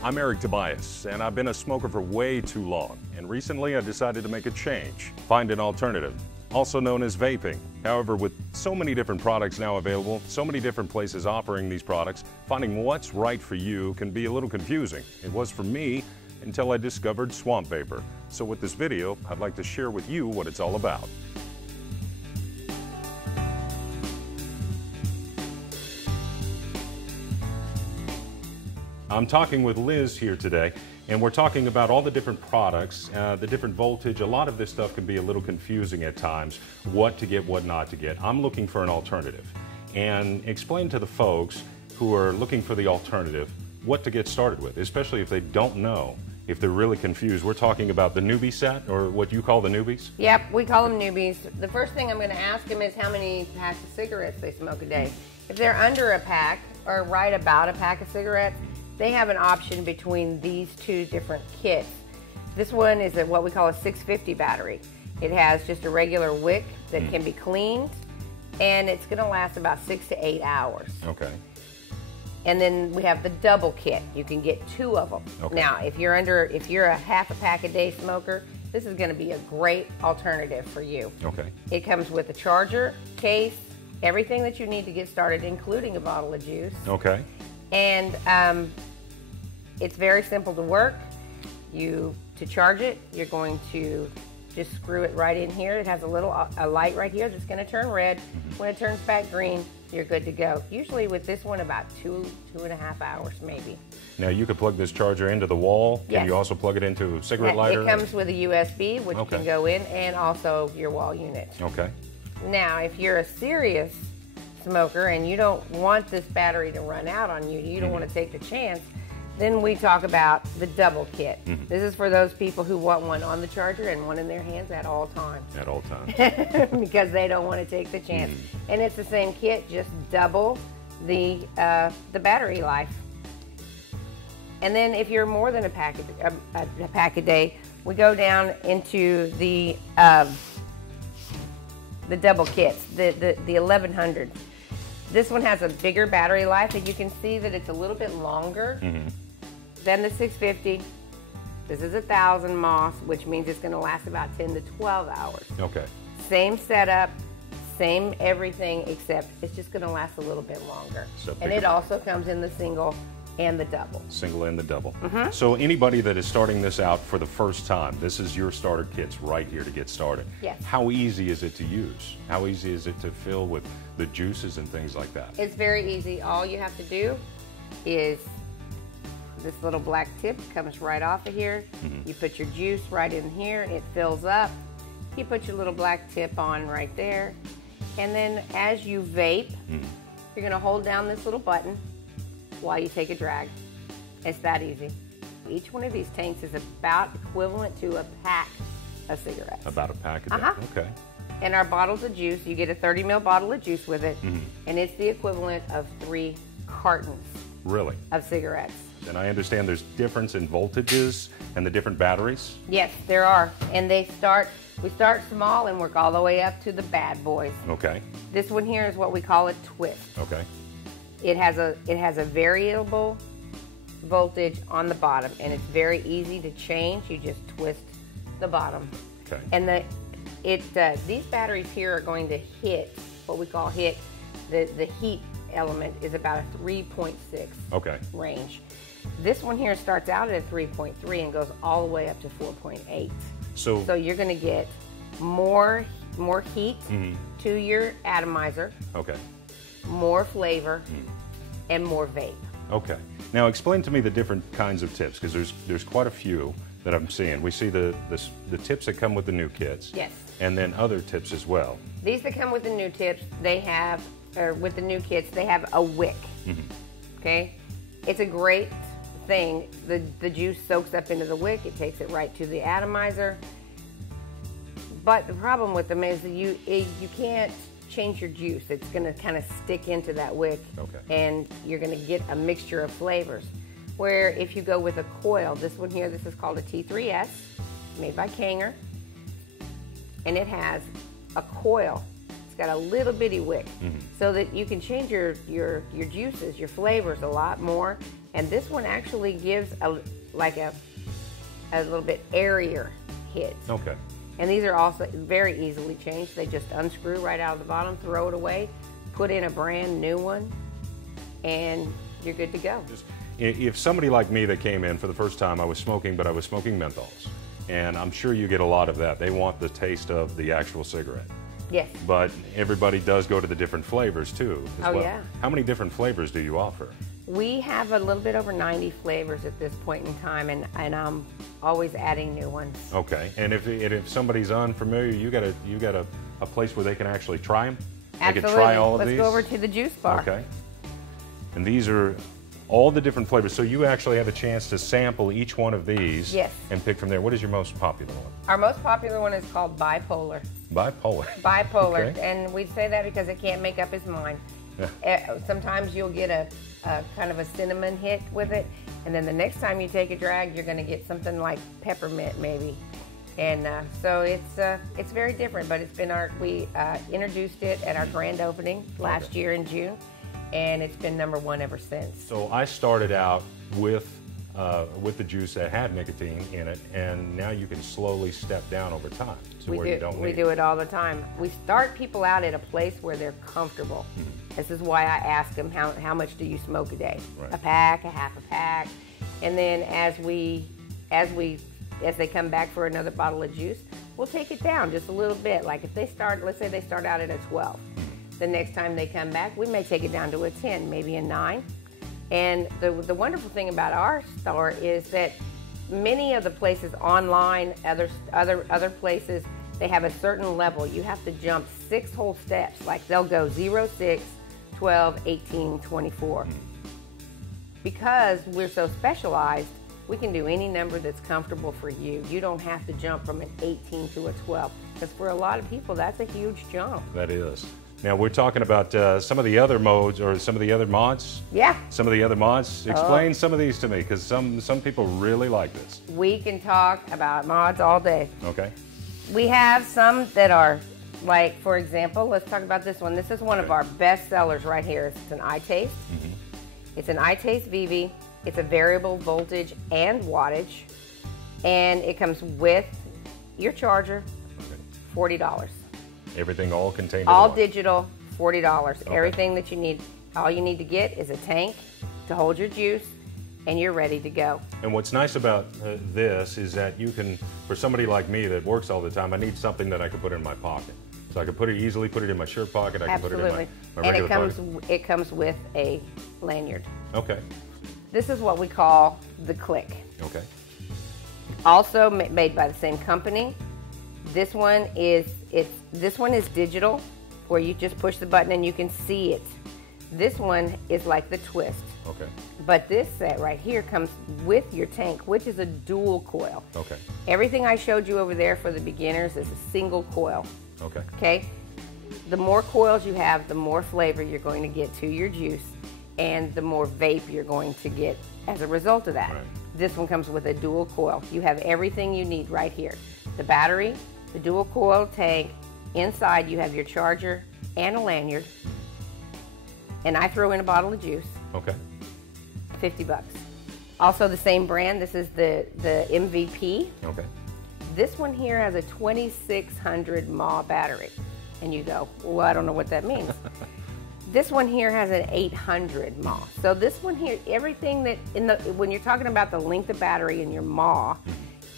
I'm Eric Tobias, and I've been a smoker for way too long. And recently I decided to make a change, find an alternative, also known as vaping. However, with so many different products now available, so many different places offering these products, finding what's right for you can be a little confusing. It was for me until I discovered Swamp Vapor. So with this video, I'd like to share with you what it's all about. I'm talking with Liz here today, and we're talking about all the different products, the different voltage. A lot of this stuff can be a little confusing at times, what to get, what not to get. I'm looking for an alternative, and explain to the folks who are looking for the alternative what to get started with, especially if they don't know, if they're really confused. We're talking about the newbie set, or what you call the newbies? Yep, we call them newbies. The first thing I'm going to ask them is how many packs of cigarettes they smoke a day. If they're under a pack, or right about a pack of cigarettes, they have an option between these two different kits. This one is what we call a 650 battery. It has just a regular wick that can be cleaned, and it's going to last about 6 to 8 hours. Okay. And then we have the double kit. You can get 2 of them. Okay. Now, if you're a half a pack a day smoker, this is going to be a great alternative for you. Okay. It comes with a charger, case, everything that you need to get started, including a bottle of juice. Okay. And it's very simple to work. To charge it, you're going to just screw it right in here. It has a light right here that's going to turn red. When it turns back green, you're good to go. Usually with this one, about 2.5 hours maybe. Now you could plug this charger into the wall. Can Yes. you also plug it into a cigarette lighter? It comes with a USB, which Okay. can go in, and also your wall unit. Okay. Now, if you're a serious smoker and you don't want this battery to run out on you, you don't want to take the chance, then we talk about the double kit. This is for those people who want one on the charger and one in their hands at all times. At all times. Because they don't want to take the chance. And it's the same kit, just double the battery life. And then if you're more than a pack a day, we go down into the double kits, the 1100. This one has a bigger battery life, and you can see that it's a little bit longer than the 650. This is 1,000 MOS, which means it's going to last about 10 to 12 hours. Okay. Same setup, same everything, except it's just going to last a little bit longer. So and it also comes in the single and the double. Single and the double. So anybody that is starting this out for the first time, this is your starter kits right here to get started. Yes. How easy is it to use? How easy is it to fill with the juices and things like that? It's very easy. All you have to do is this little black tip comes right off of here. You put your juice right in here, it fills up. You put your little black tip on right there. And then as you vape, you're going to hold down this little button while you take a drag. It's that easy. Each one of these tanks is about equivalent to a pack of cigarettes. About a pack a day. Okay. And our bottles of juice, you get a 30 ml bottle of juice with it, and it's the equivalent of 3 cartons Really? of cigarettes. And I understand there's difference in voltages and the different batteries? Yes, there are. And we start small and work all the way up to the bad boys. Okay. This one here is what we call a twist. Okay. It has a variable voltage on the bottom, and it's very easy to change. You just twist the bottom. Okay. And these batteries here are going to hit what we call the heat element is about a 3.6 Okay. range. This one here starts out at a 3.3 and goes all the way up to 4.8. So you're going to get more heat to your atomizer, Okay. more flavor, and more vape. Okay. Now explain to me the different kinds of tips, because there's quite a few that I'm seeing. We see the tips that come with the new kits. Yes. And then other tips as well. These that come with the new tips, with the new kits, they have a wick. Okay? It's a great thing. The juice soaks up into the wick. It takes it right to the atomizer. But the problem with them is that you can't change your juice. It's going to kind of stick into that wick. Okay. And you're going to get a mixture of flavors. Where if you go with a coil, this one here, this is called a T3S, made by Kanger. And it has a coil. It's got a little bitty wick, so that you can change your juices, your flavors a lot more, And this one actually gives a little bit airier hit. Okay. And these are also very easily changed. They just unscrew right out of the bottom, throw it away, put in a brand new one, and you're good to go. If somebody like me that came in for the first time, I was smoking, but I was smoking menthols. And I'm sure you get a lot of that. They want the taste of the actual cigarette. Yes. But everybody does go to the different flavors too, as well. Yeah. How many different flavors do you offer? We have a little bit over 90 flavors at this point in time, and I'm always adding new ones. Okay. And if somebody's unfamiliar, you got a place where they can actually try them? Absolutely. They can try all of these? Let's go over to the juice bar. Okay. And these are all the different flavors. So you actually have a chance to sample each one of these. Yes. And pick from there. What is your most popular one? Our most popular one is called Bipolar. Bipolar. Bipolar. Okay. And we say that because it can't make up his mind. Sometimes you'll get a kind of a cinnamon hit with it, and then the next time you take a drag, you're going to get something like peppermint maybe. And so it's very different, but it's been we introduced it at our grand opening last year in June, and it's been #1 ever since. So I started out with the juice that had nicotine in it, and now you can slowly step down over time to where you don't need. We do it all the time. We start people out at a place where they're comfortable. Mm-hmm. This is why I ask them, how much do you smoke a day? Right. A pack, a half a pack, and then as they come back for another bottle of juice, we'll take it down just a little bit. Like if let's say they start out at a 12. The next time they come back, we may take it down to a 10, maybe a 9. And the wonderful thing about our store is that many of the places online, other places, they have a certain level. You have to jump 6 whole steps. Like they'll go 0, 6, 12, 18, 24. Because we're so specialized, we can do any number that's comfortable for you. You don't have to jump from an 18 to a 12. Because for a lot of people, that's a huge jump. That is. Now we're talking about some of the other modes or some of the other mods. Yeah. Some of the other mods. Explain some of these to me, because some people really like this. We can talk about mods all day. Okay. We have some that are, like, for example, let's talk about this one. This is one of our best sellers right here. It's an iTaste. Mm-hmm. It's an iTaste VV. It's a variable voltage and wattage. And it comes with your charger, $40. Everything all contained in all one. Digital, $40. Okay. Everything that you need. All you need to get is a tank to hold your juice, and you're ready to go. And what's nice about this is that you can, for somebody like me that works all the time, I need something that I can put in my pocket. So I can easily put it in my shirt pocket. I can put it in my regular pocket. And it comes with a lanyard. Okay. This is what we call the Click. Okay. Also made by the same company. This one is digital, where you just push the button and you can see it. This one is like the Twist. Okay. But this set right here comes with your tank, which is a dual coil. Okay. Everything I showed you over there for the beginners is a single coil. Okay. Okay? The more coils you have, the more flavor you're going to get to your juice, and the more vape you're going to get as a result of that. Right. This one comes with a dual coil. You have everything you need right here. The battery, the dual coil tank. Inside you have your charger and a lanyard. And I throw in a bottle of juice. Okay. $50. Also the same brand. This is the MVP. Okay. This one here has a 2600 mAh battery. And you go, well, I don't know what that means. This one here has an 800 mAh. So this one here, everything that when you're talking about the length of battery in your mAh,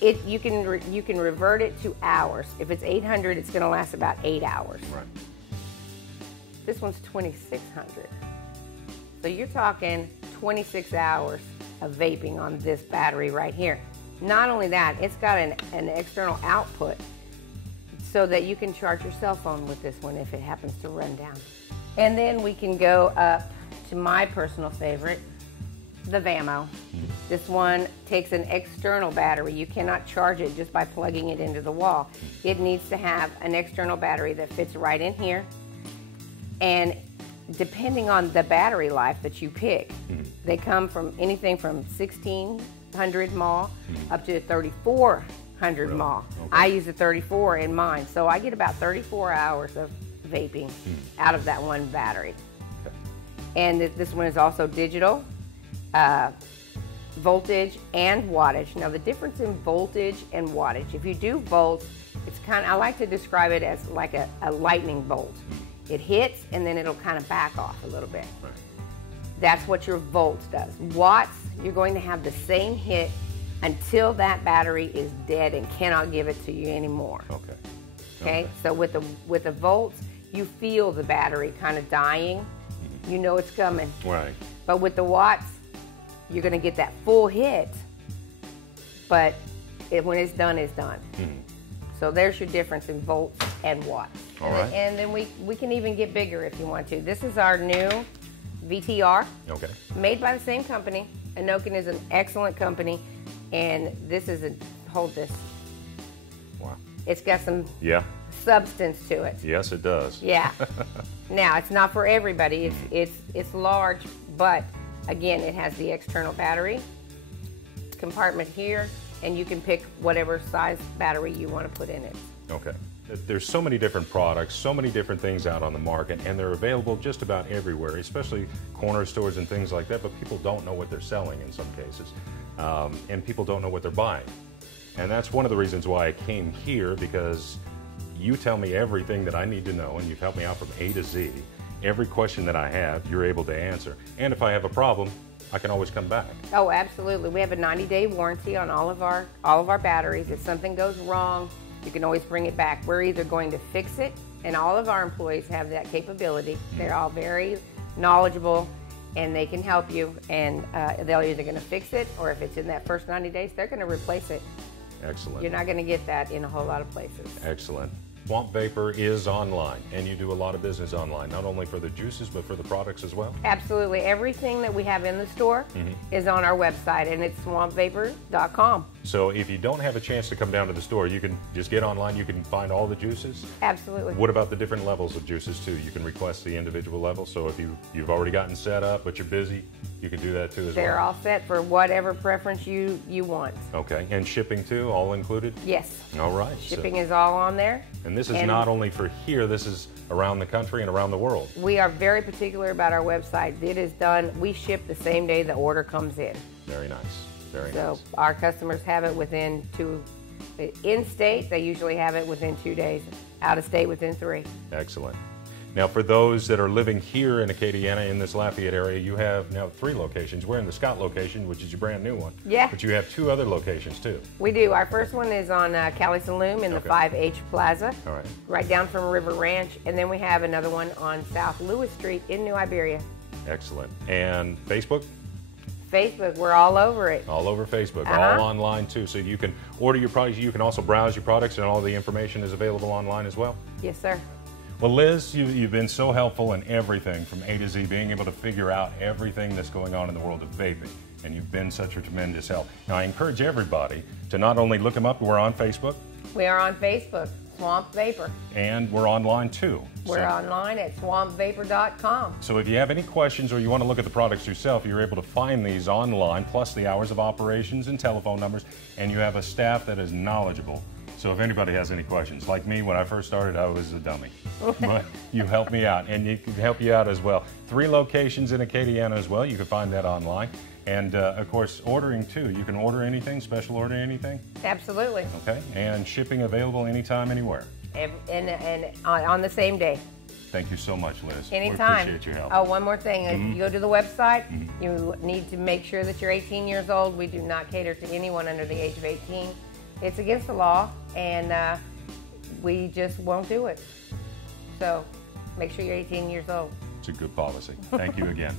you can revert it to hours. If it's 800, it's going to last about 8 hours. Right. This one's 2600. So you're talking 26 hours of vaping on this battery right here. Not only that, it's got an external output so that you can charge your cell phone with this one if it happens to run down. And then we can go up to my personal favorite, the Vamo. This one takes an external battery. You cannot charge it just by plugging it into the wall. It needs to have an external battery that fits right in here. And depending on the battery life that you pick, they come from anything from 1600 mAh up to 3400 mAh. Okay. I use a 34 in mine, so I get about 34 hours of vaping out of that one battery. Okay. And this one is also digital. voltage and wattage. Now the difference in voltage and wattage, if you do volts, it's kind of, I like to describe it as like a lightning bolt. It hits and then it'll kind of back off a little bit. Right. That's what your volts does. Watts, you're going to have the same hit until that battery is dead and cannot give it to you anymore. Okay. Okay? So with the volts, you feel the battery kind of dying. You know it's coming. Right. But with the watts, you're going to get that full hit, but when it's done, it's done. So there's your difference in volts and watts. All right. And then we can even get bigger if you want to. This is our new VTR, Okay. made by the same company. Anokin is an excellent company, and this is hold this. Wow. It's got some Yeah. substance to it. Yes, it does. Yeah. Now, it's not for everybody. It's large, but again, it has the external battery compartment here, and you can pick whatever size battery you want to put in it. Okay. There's so many different products, so many different things out on the market, and they're available just about everywhere, especially corner stores and things like that, but people don't know what they're selling in some cases, and people don't know what they're buying. And that's one of the reasons why I came here, because you tell me everything that I need to know, and you've helped me out from A to Z. Every question that I have, you're able to answer. And if I have a problem, I can always come back. Oh, absolutely. We have a 90-day warranty on all of our batteries. If something goes wrong, you can always bring it back. We're either going to fix it, and all of our employees have that capability. They're all very knowledgeable, and they can help you, and they're either going to fix it, or if it's in that first 90 days, they're going to replace it. Excellent. You're not going to get that in a whole lot of places. Excellent. Swamp Vapor is online, and you do a lot of business online, not only for the juices, but for the products as well? Absolutely. Everything that we have in the store is on our website, and it's swampvapor.com. So if you don't have a chance to come down to the store, you can just get online, you can find all the juices? Absolutely. What about the different levels of juices too? You can request the individual level, so if you've already gotten set up, but you're busy, you can do that too as well? They're all set for whatever preference you want. Okay, and shipping too, all included? Yes. All right. Shipping is all on there. And this is not only for here, this is around the country and around the world. We are very particular about our website. It is done, we ship the same day the order comes in. Very nice, very nice. So our customers have it within in state, they usually have it within 2 days. Out of state within 3. Excellent. Now, for those that are living here in Acadiana, in this Lafayette area, you have now 3 locations. We're in the Scott location, which is your brand new one. Yeah. But you have 2 other locations, too. We do. Our first one is on Cali Saloon in the 5H Plaza, All right. right down from River Ranch. And then we have another one on South Lewis Street in New Iberia. Excellent. And Facebook? Facebook, we're all over it. All over Facebook, all online, too. So you can order your products. You can also browse your products, and all the information is available online as well? Yes, sir. Well, Liz, you've been so helpful in everything from A to Z, being able to figure out everything that's going on in the world of vaping, and you've been such a tremendous help. Now, I encourage everybody to not only look them up, we're on Facebook. We are on Facebook, Swamp Vapor. And we're online, too. We're online at swampvapor.com. So if you have any questions or you want to look at the products yourself, you're able to find these online, plus the hours of operations and telephone numbers, and you have a staff that is knowledgeable. So if anybody has any questions, like me, when I first started, I was a dummy. But you helped me out, and it can help you out as well. 3 locations in Acadiana as well. You can find that online. And, of course, ordering, too. You can order anything, special order anything? Absolutely. Okay. And shipping available anytime, anywhere. And on the same day. Thank you so much, Liz. Anytime. We appreciate your help. Oh, one more thing. If you go to the website, you need to make sure that you're 18 years old. We do not cater to anyone under the age of 18. It's against the law, and we just won't do it. So make sure you're 18 years old. It's a good policy. Thank you again.